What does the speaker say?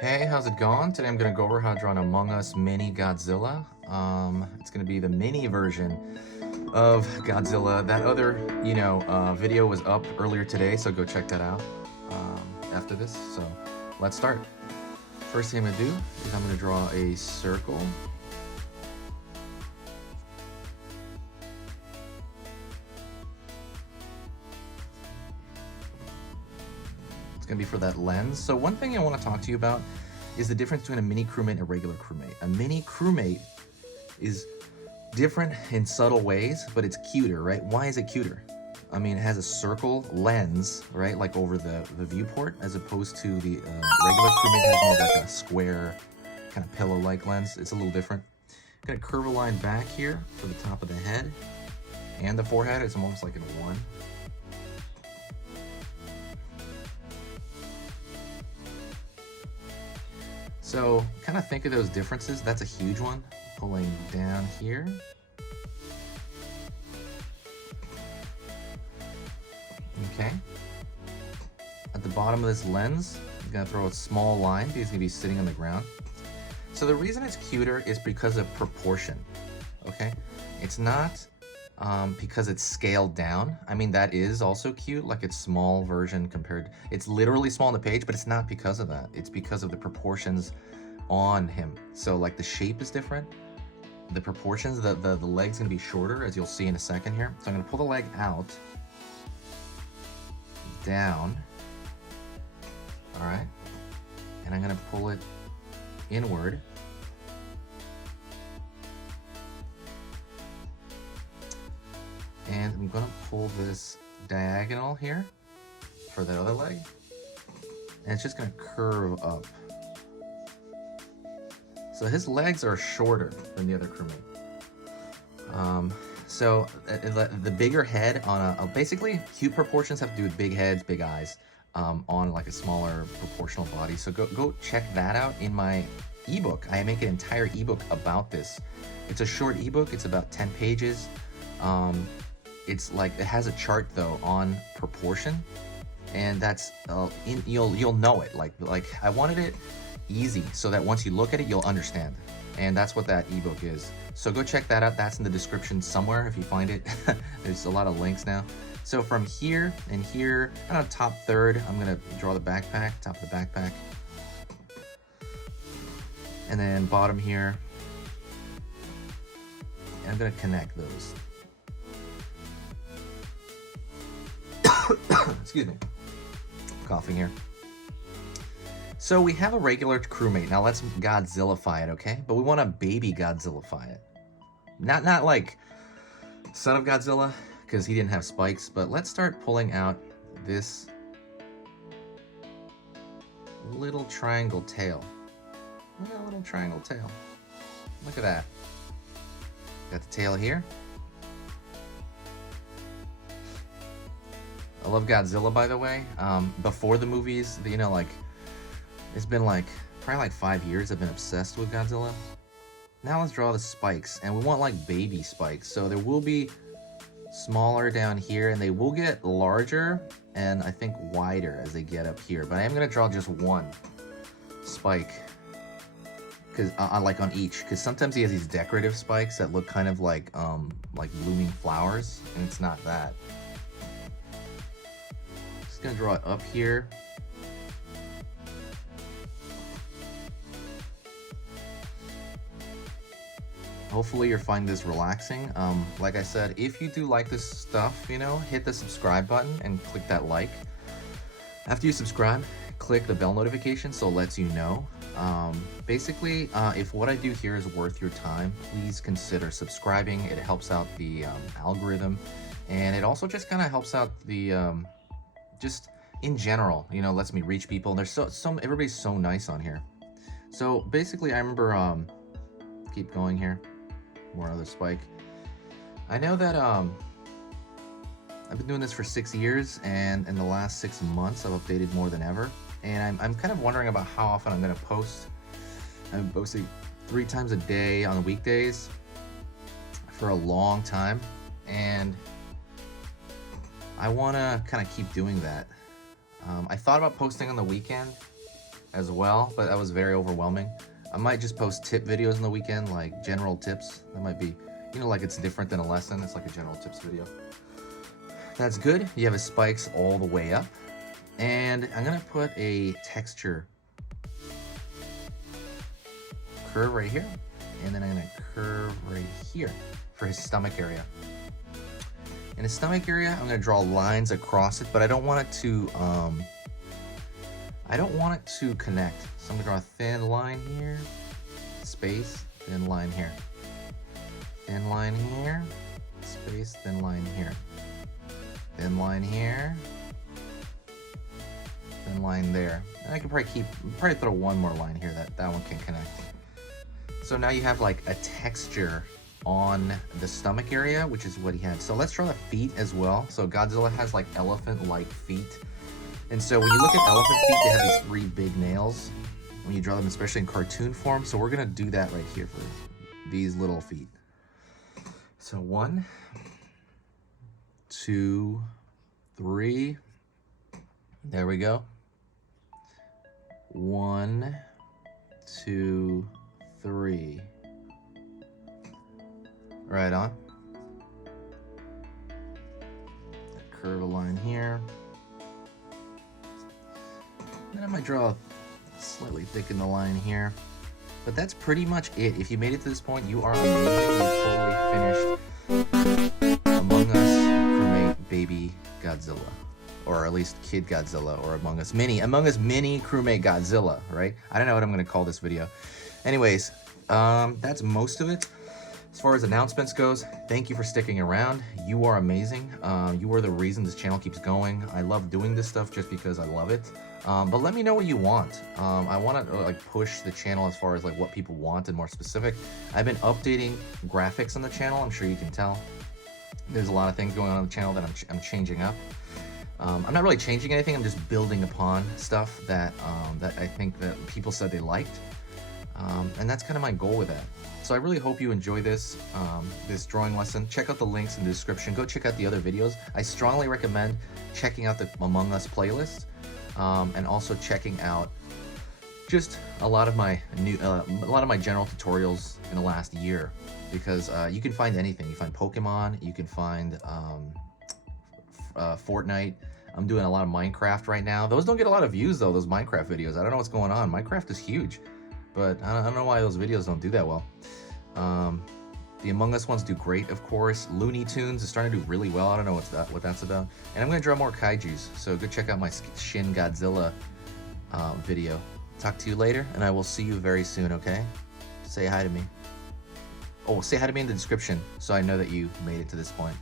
Hey, how's it going? Today I'm going to go over how to draw an Among Us mini Godzilla. It's going to be the mini version of Godzilla. That other, video was up earlier today, so go check that out after this. So let's start. First thing I'm going to do is I'm going to draw a circle. It's going to be for that lens. So one thing I want to talk to you about is the difference between a mini crewmate and a regular crewmate. A mini crewmate is different in subtle ways, but it's cuter, right? Why is it cuter? I mean, it has a circle lens, right? Like over the viewport, as opposed to the regular crewmate has more of like a square, kind of pillow-like lens. It's a little different. I'm gonna curve a line back here for the top of the head and the forehead. It's almost like in one. So kind of think of those differences. That's a huge one. Pulling down here. Okay. At the bottom of this lens, I'm gonna throw a small line because it's gonna be sitting on the ground. So the reason it's cuter is because of proportion, okay? It's not because it's scaled down. I mean, that is also cute, like its small version compared, it's literally small on the page, but it's not because of that. It's because of the proportions on him. So like the shape is different. The proportions, the leg's gonna be shorter, as you'll see in a second here. So I'm gonna pull the leg out, down, all right? And I'm gonna pull it inward. And I'm gonna pull this diagonal here for the other leg. And it's just gonna curve up. So his legs are shorter than the other crewmate. So the bigger head on basically cute proportions have to do with big heads, big eyes, on like a smaller proportional body. So go check that out in my ebook. I make an entire ebook about this. It's a short ebook. It's about 10 pages. It's like, it has a chart though on proportion, and that's you'll know it. Like I wanted it easy so that once you look at it, you'll understand. And that's what that ebook is. So go check that out. That's in the description somewhere if you find it. There's a lot of links now. So from here and here, kind of top third, I'm gonna draw the backpack, top of the backpack. And then bottom here. And I'm gonna connect those. Excuse me. Coughing here. So we have a regular crewmate. Now let's Godzillify it, okay? But we want to baby Godzillify it. Not like Son of Godzilla, because he didn't have spikes, but let's start pulling out this little triangle tail. Look at that little triangle tail. Look at that. Got the tail here. I love Godzilla, by the way. Before the movies, like, it's been like, probably like 5 years I've been obsessed with Godzilla. Now let's draw the spikes, and we want like baby spikes. So there will be smaller down here, and they will get larger and I think wider as they get up here. But I am gonna draw just one spike, because like on each, because sometimes he has these decorative spikes that look kind of like blooming flowers, and it's not that. Just gonna draw it up here. Hopefully you're finding this relaxing. Like I said, if you do like this stuff, hit the subscribe button and click that like. After you subscribe, click the bell notification so it lets you know. Basically, if what I do here is worth your time, please consider subscribing. It helps out the algorithm, and it also just kind of helps out the, just in general, lets me reach people. There's everybody's so nice on here. So basically, I remember, keep going here. More other spike. I know that I've been doing this for 6 years, and in the last 6 months I've updated more than ever, and I'm kind of wondering about how often I'm going to post. I'm posting 3 times a day on the weekdays for a long time, and I want to kind of keep doing that. I thought about posting on the weekend, as well, but that was very overwhelming. I might just post tip videos on the weekend, like general tips. That might be, you know, like it's different than a lesson. It's like a general tips video. That's good. You have his spikes all the way up. And I'm gonna put a texture curve right here. And then I'm gonna curve right here for his stomach area. In his stomach area, I'm gonna draw lines across it, but I don't want it to connect. So I'm gonna draw a thin line here, space, thin line here. Thin line here, space, thin line here. Thin line here, thin line there. And I could probably throw one more line here that one can connect. So now you have like a texture on the stomach area, which is what he had. So let's draw the feet as well. So Godzilla has like elephant-like feet. And so when you look at elephant feet, they have these 3 big nails when you draw them, especially in cartoon form. So we're gonna do that right here for these little feet. So 1, 2, 3. There we go. 1, 2, 3. Right on. Curve a line here. Then I might draw slightly thicken the line here. But that's pretty much it. If you made it to this point, you are amazing. You totally finished Among Us Crewmate Baby Godzilla. Or at least Kid Godzilla, or Among Us Mini Crewmate Godzilla, right? I don't know what I'm gonna call this video. Anyways, that's most of it. As far as announcements goes, thank you for sticking around. You are amazing. You are the reason this channel keeps going. I love doing this stuff just because I love it. But let me know what you want. I want to like push the channel as far as like what people want and more specific. I've been updating graphics on the channel. I'm sure you can tell. There's a lot of things going on the channel that I'm changing up. I'm not really changing anything. I'm just building upon stuff that that I think that people said they liked. And that's kind of my goal with that. So I really hope you enjoy this this drawing lesson. Check out the links in the description. Go check out the other videos. I strongly recommend checking out the Among Us playlist, and also checking out just a lot of my general tutorials in the last year, because you can find anything. You find Pokemon, you can find Fortnite. I'm doing a lot of Minecraft right now. Those don't get a lot of views though, those Minecraft videos. I don't know what's going on. Minecraft is huge, but I don't know why those videos don't do that well. The Among Us ones do great, of course. Looney Tunes is starting to do really well. I don't know what that's about. And I'm gonna draw more kaijus, so go check out my Shin Godzilla video. Talk to you later, and I will see you very soon, okay? Say hi to me. Oh, say hi to me in the description so I know that you made it to this point.